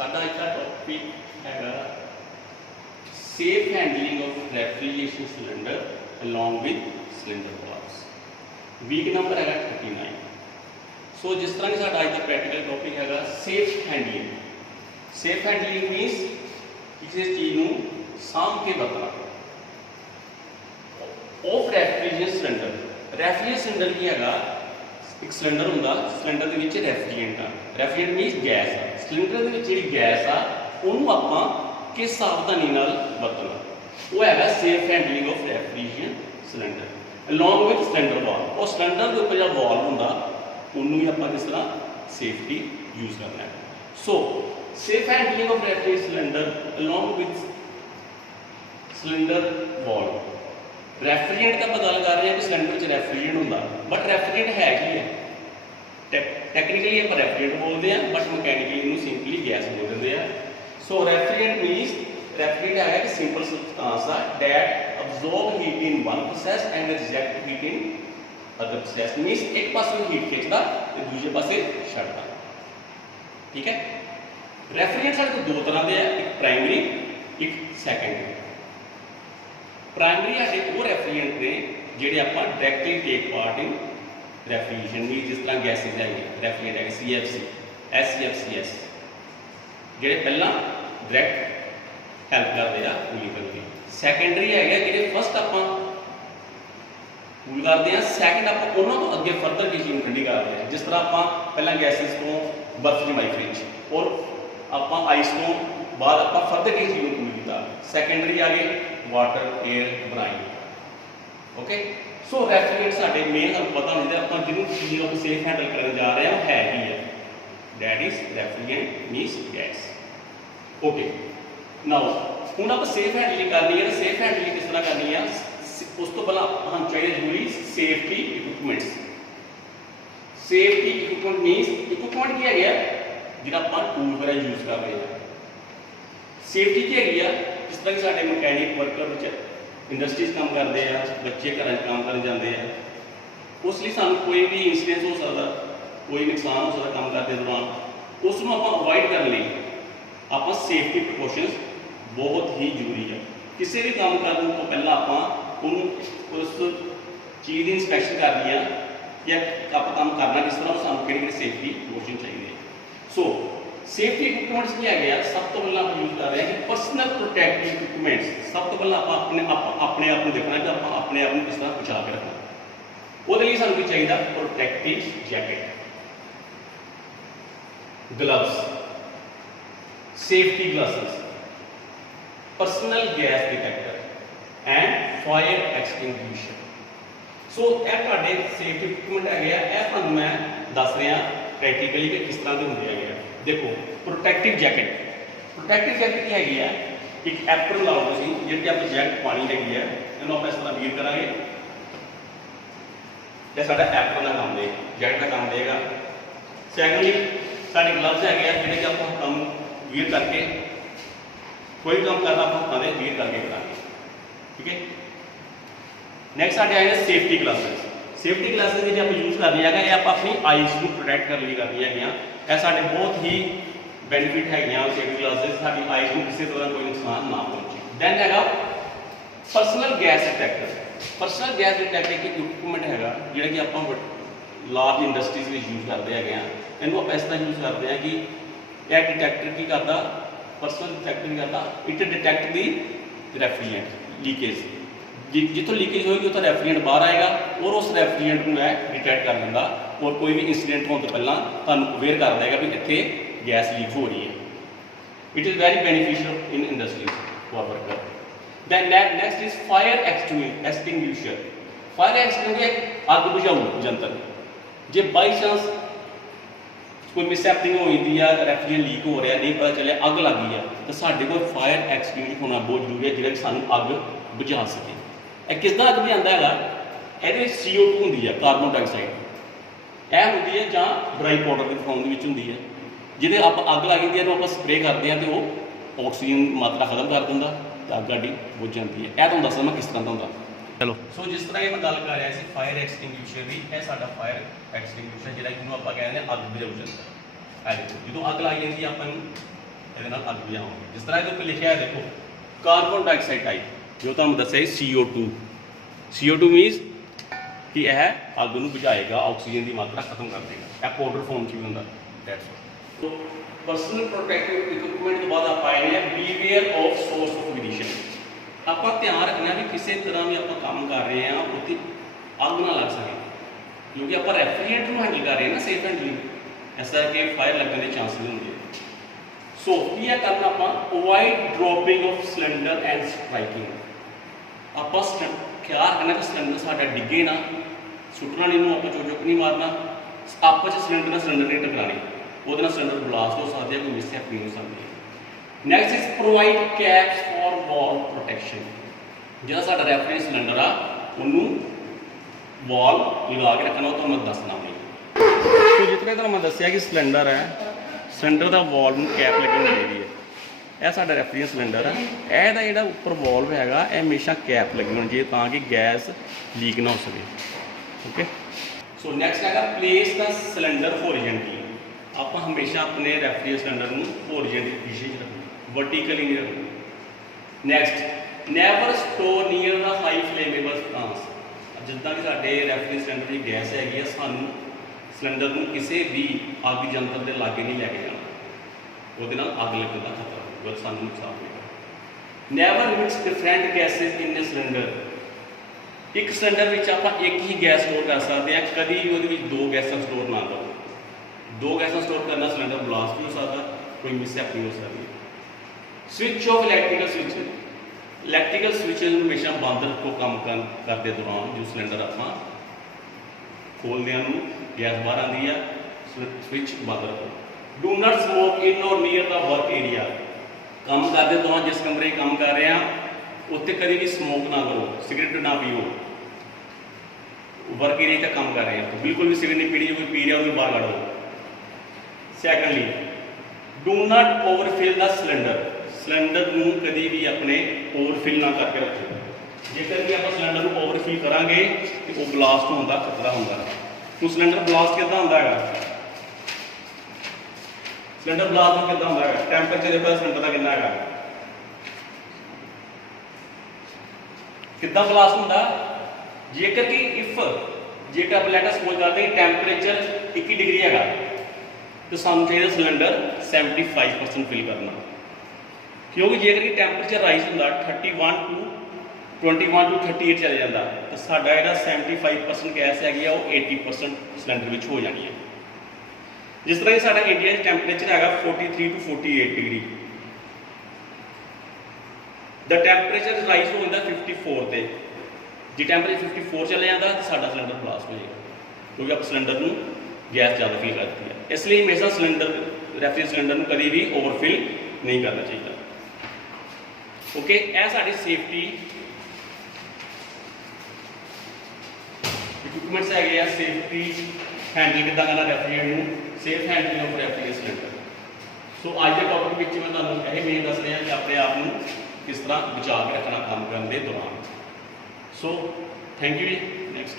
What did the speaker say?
साडा इस टॉपिक है safe handling of refrigeration cylinder along with cylinder valves. Week number है 39। सो जिस तरह कि साडा अज का प्रैक्टिकल टॉपिक है safe handling. Safe handling means किसी चीज़ को साम के बरतना of refrigeration cylinder. Refrigeration cylinder की है एक सिलेंडर होंगे, सिलेंडर के विच रेफ्रिजरेंट आ। रेफ्रिजरेंट मीनस गैस आ। सिलेंडर के विच जिहड़ी गैस आ उन्होंने आपां किस सावधानी नाल वरतना, वो है safe handling of refrigeration cylinder along with cylinder valve. और सिलेंडर के ऊपर जो वाल्व होंदा उन्होंने ही आपां किस तरह सेफली यूज़ करना है। सो safe handling of refrigeration cylinder along with cylinder valve. Refrigerant का आप गल कर रहे हैं कि सिलेंडर च रेफ्रिजरेंट होंदा, बट रेफ्रिजरेंट है कि है टैक्नीकली आप रेफ्रिजरेंट बोलते हैं, बट मकैनिकली इन्होंने सिंपली गैस बोल देंगे हैं। सो रेफ्रिजरेंट मीनस रेफ्रिजरेंट है कि सिंपल सबस्टांस आ that absorb heat in one process and reject heat in other process. Means एक पासों हीट खिंचता तो दूसरे पासे छड्डदा। ठीक है। रेफ्रिजरेंट साडे कोल दो तरह के हैं, एक प्राइमरी एक सैकेंडरी। प्राइमरी है वो रेफ्रिजरेंट ने जोड़े आप directly take part in refrigeration mean जिस तरह गैसेज है रेफ्रिजरेंट है CFC SCFCS जोड़े पहला डायरैक्ट हैल्प करते हैं कूलिंग करने। सैकेंडरी है जो फस्ट आप कूल करते हैं, सैकेंड आप उन्होंने अगे फर्दर किसी चीज़ ठंडी करते हैं। जिस तरह आप पहला गैसेज को बर्फ जमाई फ्रिज और आप आइस को बाद आप फर्दर किसी चीज़ को कूल किया। सैकेंडरी आ गए वाटर एयर ब्राइन। ओके। सो रेफ्रिजरेंट साडे मेन हम पता होना चाहिए आप जिन्होंने चीज़ को सेफ हैंडल करने जा रहे हैं है ही है that is refrigerant means gas. Okay. Now हूँ आप सेफ हैंडलिंग करनी है। सेफ हैंडलिंग किस तरह करनी है उस तो पहला हम चाहिए जरूरी safety equipments. Safety equipment means equipment की है जो आप टूल वगैरह यूज कर रहे हैं। सेफ्टी की है जिस तरह कि साढ़े मकैनिक वर्कर इंडस्ट्रीज काम करते हैं, बच्चे घर काम कर जाते हैं, उसलिए सानू कोई भी इंसीडेंस हो सकता, कोई नुकसान हो सकता काम करते दौरान, उसमें आप अवॉइड करने आप सेफ्टी प्रिकॉशनस बहुत ही जरूरी है। किसी भी काम करने को पहला आप उस चीज़ की इंस्पैक्शन करनी है कि आप काम करना किस तरह, सानू कि सेफ्टी प्रिकॉशन चाहिए। सो सेफ्टी इक्विपमेंट्स की है सब तो पहले आप यूज कर रहे हैं कि पर्सनल प्रोटेक्टिव इक्विपमेंट्स। सब तो पहले आप अपने आप को देखना कि आप अपने आप को किस तरह बचा के रखना। वो लिए सानू चाहिए protective jacket, gloves, safety glasses, personal gas detector and fire extinguisher. So यह तुहाडे सेफ्टी इक्विपमेंट है मैं दस रहा प्रैक्टिकली कि किस तरह के होंगे है। देखो प्रोटेक्टिव जैकेट। प्रोटेक्टिव जैकेट की हैगी है एक एप्रन लाओ तुम जी आप जैकेट पानी हैगी है इन्हों आप इस तरह वीर करेंगे यह साडा एप्रन का काम दे जैकेट का काम देगा। सैकेंडली साडे ग्लव्स है जोड़े कि आप काम वीर करके कोई काम करना आप हथों से वीर करके करेंगे। ठीक है। नैक्सट साडे आए हैं सेफ्टी ग्लासेस। सेफ्टी ग्लासेस जो आप यूज़ करनी है आप अपनी आईज को प्रोटेक्ट करने लिए करनी है। यह साढ़े बहुत ही बेनीफिट है सेफ्टी ग्लासेस साड़ी आईज को किसी तरह कोई नुकसान ना पहुंचे। दैन है personal gas detector. Personal gas detector एक इक्विपमेंट है जोड़ा कि आप लार्ज इंडस्ट्रीज में यूज़ करते हैं। इनू आप इस तरह यूज़ करते हैं कि यह डिटेक्टर की करता, पर्सनल डिटेक्टर की करता, it detect the refrigerant leakage. जितों लीकेज होगी उतो रेफ्रिजरेंट बाहर आएगा और उस रेफ्रिजरेंट को मैं डिटेक्ट कर लेंदा और कोई भी इंसीडेंट होने तो पहला तुहानू अवेयर कर देगा भी इत्थे गैस लीक हो रही है। It is very beneficial in industries for worker. Then next is fire extinguisher. Fire extinguisher अग बुझाऊ जंतर। जे बाई चांस कोई मिसहैपनिंग हो जाती है रेफ्रिजरेंट लीक हो रहा नहीं पता चलिया अग लग गई है तो साढ़े को फायर एक्सटिंग्विशर होना बहुत जरूरी है जिहड़ा सानू अग बुझा सके। यह किस तरह अग बुझाता है ये CO2 होंगी है कार्बन डाइऑक्साइड यह होंगी है ਜਾਂ ड्राई पाउडर के फॉर्म होंगी है जिदे आप अग लग जाती है तो आप स्प्रे करते हैं तो वो ऑक्सीजन मात्रा खत्म कर देंगे तो अग साड़ी बुझ जाती है। यह तुहानू दसदा मैं किस तरह का होंगे। चलो सो जिस तरह मैं गल कर रहा फायर एक्सटिंग्विशर की यह साडा फायर एक्सटिंग्विशर जिहड़ा जिन्होंने आप कहते हैं अग बुझाऊ जंतर। जो अग लग जाती है अपन ਇਹਦੇ ਨਾਲ ਅੱਗ ਬੁਝਾਵਾਂਗੇ। ਜਿਸ ਤਰ੍ਹਾਂ ਇਹਦੇ ਉੱਤੇ ਲਿਖਿਆ ਹੈ ਦੇਖੋ, ਕਾਰਬਨ ਡਾਈਆਕਸਾਈਡ ਟਾਈਪ, ਜੋ ਤੁਹਾਨੂੰ ਦੱਸਿਆ CO2। CO2 ਮੀਨਸ ਕਿ ਇਹ ਅੱਗ ਨੂੰ ਬੁਝਾਏਗਾ, ਆਕਸੀਜਨ ਦੀ ਮਾਤਰਾ ਖਤਮ ਕਰ ਦੇਗਾ। ਇਹ ਪਾਊਡਰ ਫਾਰਮ 'ਚ ਵੀ ਹੁੰਦਾ। That's all. Personal protective equipment ਤੋਂ ਬਾਅਦ ਆਪਾਂ ਆਏ ਨੇ ਬੀਵੇਅਰ ਆਫ ਸੋਰਸ ਆਫ ਇਗਨੀਸ਼ਨ। ਆਪਾਂ ਧਿਆਨ ਰੱਖਣਾ ਵੀ ਕਿਸੇ ਤਰ੍ਹਾਂ ਵੀ ਆਪਾਂ ਕੰਮ ਕਰ ਰਹੇ ਹਾਂ ਉੱਥੇ ਅੱਗ ਨਾ ਲੱਗ ਸਕੇ, ਕਿਉਂਕਿ ਆਪਾਂ ਰੈਫਰੀਜਰੇਟਰ ਨੂੰ ਹੈਂਡਲ ਕਰ ਰਹੇ ਹਾਂ ਨਾ, ਸੇਫ ਹੈਂਡਲਿੰਗ, ਇਸ ਕਰਕੇ ਫਾਇਰ ਲੱਗਣ ਦੇ ਚਾਂਸਿਸ ਹੁੰਦੇ ਆ। ਸੋ ਕੀ ਹੈ ਕਰਨਾ ਆਪਾਂ, avoid dropping of cylinder and striking. ਆਪਾਂ ਖਿਆਲ ਰੱਖਣਾ ਕਿ ਸਿਲੰਡਰ ਸਾਡਾ ਡਿੱਗੇ ਨਾ, ਸੁੱਟਣਾ ਨਹੀਂ, ਇਹਨੂੰ ਆਪਾਂ ਚੁੱਕ ਨਹੀਂ ਮਾਰਨਾ, ਆਪਸ 'ਚ ਸਿਲੰਡਰ ਨਾਲ ਸਿਲੰਡਰ ਨਹੀਂ ਟਕਰਾਣੇ, ਉਹਦੇ ਨਾਲ ਸਿਲੰਡਰ ਬਲਾਸਟ ਹੋ ਸਕਦੇ ਆ, ਕੋਈ ਮਿਸਹੈਪਨਿੰਗ ਹੋ ਸਕਦੀ ਹੈ। Next is provide caps for valve protection. ਜਿਹੜਾ ਸਾਡਾ ਰੈਫਰੀਜਰੇਟਰ ਸਿਲੰਡਰ ਆ ਉਹਨੂੰ ਵਾਲ ਲਗਾ ਕੇ ਰੱਖਣਾ, ਉਹ ਤੁਹਾਨੂੰ ਮੈਂ ਦੱਸਣਾ ਨਹੀਂ। ਸੋ ਜਿਸ ਤਰ੍ਹਾਂ ਤੁਹਾਨੂੰ ਮੈਂ ਦੱਸਿਆ ਕਿ ਸਿਲੰਡਰ ਹੈ, ਸਿਲੰਡਰ ਦਾ ਵਾਲ ਨੂੰ ਕੈਪ ਲੱਗਣੀ ਚਾਹੀਦੀ ਹੈ। ਇਹ ਸਾਡਾ ਰੈਫਰੀਜਰੇਟਰ ਸਿਲੰਡਰ ਹੈ, ਇਹਦਾ ਜਿਹੜਾ ਉੱਪਰ ਵਾਲਵ ਹੈਗਾ ਇਹ ਹਮੇਸ਼ਾ ਕੈਪ ਲੱਗੀ ਹੋਣੀ ਚਾਹੀਦੀ ਤਾਂ ਕਿ ਗੈਸ ਲੀਕ ਨਾ ਹੋ ਸਕੇ। ਓਕੇ, ਸੋ ਨੈਕਸਟ ਹੈਗਾ ਪਲੇਸ ਦਾ ਸਿਲੰਡਰ ਹੋਰੀਜ਼ੈਂਟਲੀ। ਆਪਾਂ ਹਮੇਸ਼ਾ ਆਪਣੇ ਰੈਫਰੀਜਰੇਟਰ ਸਿਲੰਡਰ ਨੂੰ ਹੋਰੀਜ਼ੈਂਟਲ ਪੋਜੀਸ਼ਨ 'ਚ ਰੱਖਣਾ, ਵਰਟੀਕਲੀ ਨਹੀਂ ਰੱਖਣਾ। ਨੈਕਸਟ, ਨੈਵਰ ਸਟੋਰ ਨੀਅਰ ਦਾ ਹਾਈ ਫਲੇਮੇਬਲ ਸਬਸਟੈਂਸ। ਜਿੱਦਾਂ ਕਿ ਸਾਡੇ ਰੈਫਰੀਜਰੇਟਰ ਸਿਲੰਡਰ ਦੀ ਗੈਸ ਹੈਗੀ ਆ, ਸਾਨੂੰ ਸਿਲੰਡਰ ਨੂੰ ਕਿਸੇ ਵੀ ਅੱਗ ਯੰਤਰ ਦੇ ਲਾਗੇ ਨਹੀਂ ਲੈ ਕੇ ਜਾਣਾ, ਉਹਦੇ ਨਾਲ ਅੱਗ ਲੱਗਣ ਦਾ ਖਤਰਾ ਹੋਵੇਗਾ, ਸਾਨੂੰ ਨੁਕਸਾਨ ਹੋਵੇਗਾ। ਨੈਵਰ ਮਿਕਸ ਡਿਫਰੈਂਟ ਗੈਸਿਸ ਇਨ ਏ ਸਿਲੰਡਰ। ਇੱਕ ਸਿਲੰਡਰ ਵਿੱਚ ਆਪਾਂ ਇੱਕ ਹੀ ਗੈਸ ਸਟੋਰ ਕਰ ਸਕਦੇ ਹਾਂ, ਕਦੀ ਵੀ ਉਹਦੇ ਵਿੱਚ ਦੋ ਗੈਸਾਂ ਸਟੋਰ ਨਾ ਕਰੋ। ਦੋ ਗੈਸਾਂ ਸਟੋਰ ਕਰਨਾ ਸਿਲੰਡਰ ਬਲਾਸਟ ਵੀ ਹੋ ਸਕਦਾ, ਕੋਈ ਮਿਸਹੈਪਨਿੰਗ ਹੋ ਸਕਦੀ ਹੈ। Switch off electrical switch. Electrical switch ਨੂੰ ਹਮੇਸ਼ਾ ਬੰਦ ਰੱਖੋ ਕੰਮ ਕਰਦੇ ਦੌਰਾਨ। ਜੋ ਸਿਲੰਡਰ ਆਪਾਂ ਖੋਲ੍ਹਦਿਆਂ ਨੂੰ ਗੈਸ ਬਾਹਰ ਆਉਂਦੀ ਆ, ਸਵਿਚ ਬੰਦ ਰੱਖੋ। ਡੂ ਨਾਟ ਸਮੋਕ ਇਨ ਔਰ ਨੀਅਰ ਦਾ ਵਰਕ ਏਰੀਆ। ਕੰਮ ਕਰਦੇ ਦੌਰਾਨ ਜਿਸ ਕਮਰੇ 'ਚ ਕੰਮ ਕਰ ਰਹੇ ਹਾਂ ਉੱਥੇ ਕਦੇ ਵੀ ਸਮੋਕ ਨਾ ਕਰੋ, ਸਿਗਰਟ ਨਾ ਪੀਓ। ਵਰਕ ਏਰੀਆ 'ਤੇ ਕੰਮ ਕਰ ਰਹੇ ਹਾਂ ਤਾਂ ਬਿਲਕੁਲ ਵੀ ਸਿਗਰਟ ਨਹੀਂ ਪੀਣੀ, ਜੇ ਕੋਈ ਪੀ ਰਿਹਾ ਉਹਨੂੰ ਬਾਹਰ ਕੱਢ ਦਿਓ। Secondly, do not overfill the cylinder. Cylinder ਨੂੰ ਕਦੀ ਵੀ ਆਪਣੇ ਓਵਰਫਿਲ ਨਾ ਕਰਕੇ ਰੱਖੋ। ਜੇਕਰ ਕਿ ਆਪਾਂ ਸਿਲੰਡਰ ਨੂੰ ਓਵਰਫਿਲ ਕਰਾਂਗੇ ਤੇ ਉਹ ਬਲਾਸਟ ਹੋਣ ਦਾ ਖਤਰਾ ਹੁੰਦਾ ਹੈ। तो सिलेंडर ब्लास्ट कितना होता है, सिलेंडर ब्लास्ट कितना होता है, टेंपरेचर देखो सिलेंडर का कितना है, कितना ब्लास्ट होता। जेकर कि इफ जेकर आप लेट सपोज करते हैं टेंपरेचर 21 डिग्री है तो सानू चाहिए सिलेंडर 75% फिल करना, क्योंकि जेकर कि टेंपरेचर राइज होता 21 to 38 चले जाता तो साडा जिहड़ा 75% गैस हैगी आ वो 80% सिलेंडर विच हो जानी है। जिस तरह साडा इंडिया च टेंपरेचर हैगा 43 to 48 degree, the temperature rise हो जाता 54 ते। जे टेंपरेचर 54 चले जाता तो साडा सिलेंडर ब्लास्ट हो जाएगा, क्योंकि आप सिलेंडर में गैस ज़्यादा फिल करती है। इसलिए हमेशा सिलेंडर रेफ्रिजरेटर सिलेंडर में कभी भी ओवरफिल नहीं करना चाहिए। ओके, यह साडी सेफ्टी इक्विपमेंट्स है, सेफ्टी हैंडल कितना करना रेफ्रिजरेटर में, safe handling of refrigerator cylinder. So अज के टॉपिक में मैं तुहानूं यही मेन दस रहा कि अपने आप को किस तरह बचा के रखना काम करने के दौरान। सो थैंक यू जी। नैक्सट